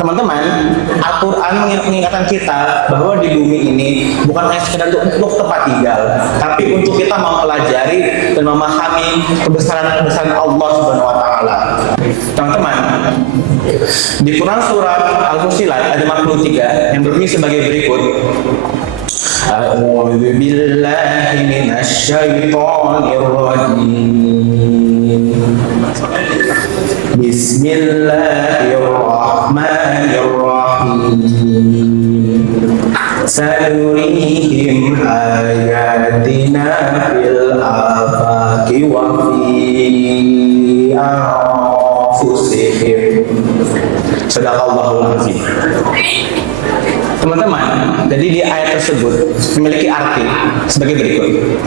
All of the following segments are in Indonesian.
Teman-teman, Al-Quran mengingatkan kita bahwa di bumi ini bukan hanya sekedar untuk tempat tinggal, tapi untuk kita mempelajari dan memahami kebesaran Allah Subhanahu wa Ta'ala. Teman-teman, di Quran surat Al-Fussilat ayat 53 yang berbunyi sebagai berikut. A'udzu billahi minasy syaithanir rajim. Bismillahirrahmanirrahim. Sanurihim ayatina fil afaqi wa fi anfusihim. Sadaqallahul azim. Teman-teman, jadi di ayat tersebut memiliki arti sebagai berikut.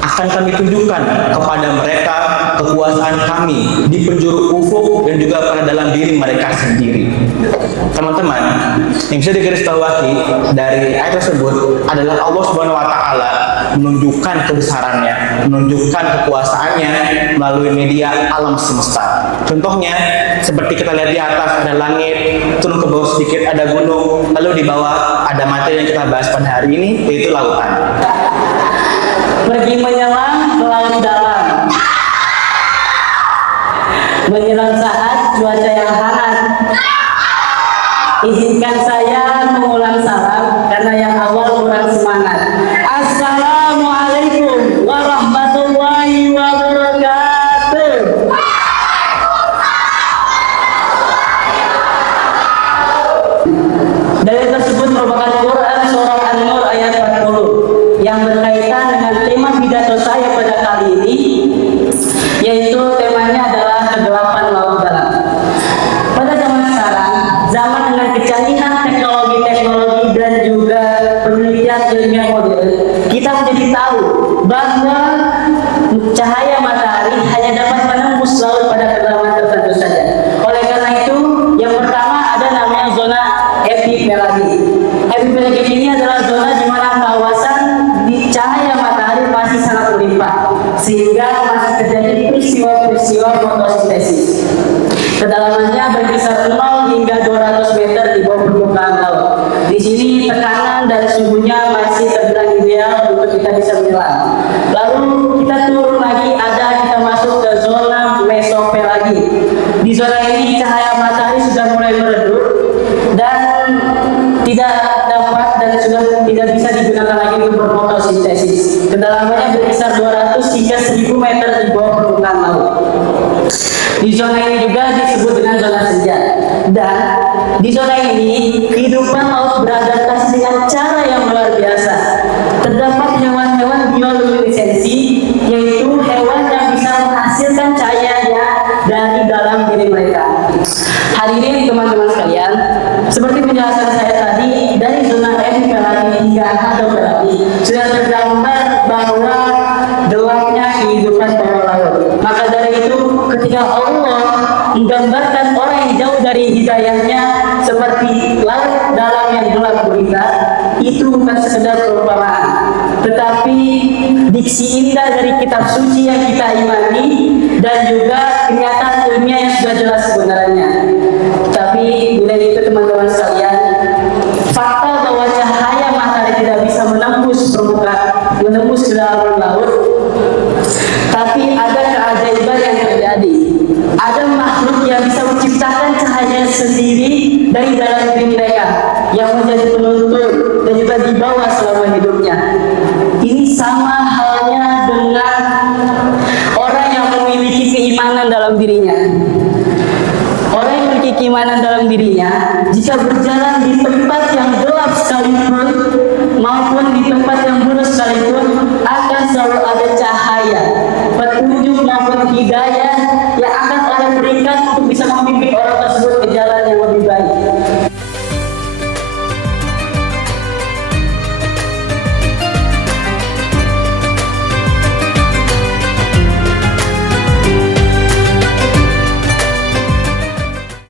Akan kami tunjukkan kepada mereka kekuasaan kami di penjuru ufuk dan juga pada dalam diri mereka sendiri. Teman-teman, yang bisa digarisbawahi dari ayat tersebut adalah Allah Subhanahu wa Ta'ala menunjukkan kebesarannya, menunjukkan kekuasaannya melalui media alam semesta. Contohnya, seperti kita lihat di atas ada langit, turun ke bawah sedikit ada gunung, lalu di bawah ada materi yang kita bahas pada hari ini, yaitu lautan. Pergi menyelam ke laut dalam, menyelam saat cuaca yang hangat. Izinkan saya mengulang salam karena yang awal kurang semangat. Assalamualaikum warahmatullahi wabarakatuh. Dalil tersebut merupakan Quran surah An-Nur ayat 40 yang berkaitan dengan tema pidato saya pada kali ini, yaitu temanya adalah kegelapan laut dalam. Pada zaman sekarang, zaman dengan kecanggihan teknologi dan juga penelitian ilmiah modern, kita menjadi tahu bahwa cahaya matahari hanya dapat menembus laut pada kedalaman tertentu saja. Oleh karena itu, yang pertama ada namanya zona epipelagi. Epipelagi ini adalah zona di mana kawasan di cahaya matahari masih sangat melimpah, sehingga masih terjadi peristiwa-peristiwa fotosintesis. Kedalamannya berkisar 0 hingga 200 meter di bawah permukaan laut. Di sini tekanan dan suhunya masih terbilang ideal untuk kita bisa menyelam. Lalu kita turun lagi, kita masuk ke zona mesopelagi. Di zona ini cahaya matahari sudah mulai meredup dan tidak dapat dan sudah tidak bisa digunakan lagi untuk berfotosintesis. Kedalamannya berkisar 200 hingga 1000 meter di bawah permukaan laut. Di zona ini juga disebut dengan zona senja. Dan di zona ini kehidupan laut beradaptasi dengan cara yang luar biasa. Terdapat hewan-hewan bioluminesensi, yaitu hewan yang bisa menghasilkan cahayanya dari dalam diri mereka. Hadirin teman-teman sekalian, seperti penjelasan saya tadi, dari zona epipelagi hingga hadopelagi sudah tergambar bahwa gelapnya kehidupan bawah laut. Maka dari itu, ketika Allah menggambarkan orang yang jauh dari hidayahnya seperti laut dalam yang gelap gulita, itu bukan sekedar perumpamaan, tetapi diksi indah dari kitab suci yang kita imani dan juga kenyataan ilmiah yang sudah jelas sebenarnya. Tapi bila itu teman-teman sekalian, fakta bahwa cahaya matahari tidak bisa menembus ke dalam laut, tapi ada keajaiban yang terjadi. Ada makhluk yang bisa menciptakan cahaya sendiri dari dalam diri mereka, yang menjadi penuntun dan juga dibawa selama hidupnya. Ini sama halnya dengan orang yang memiliki keimanan dalam dirinya. Orang yang memiliki keimanan dalam dirinya, jika berjalan di tempat yang gelap sekalipun maupun di tempat yang buruk sekalipun, akan selalu yang akan kalian berikan untuk bisa membimbing orang tersebut ke jalan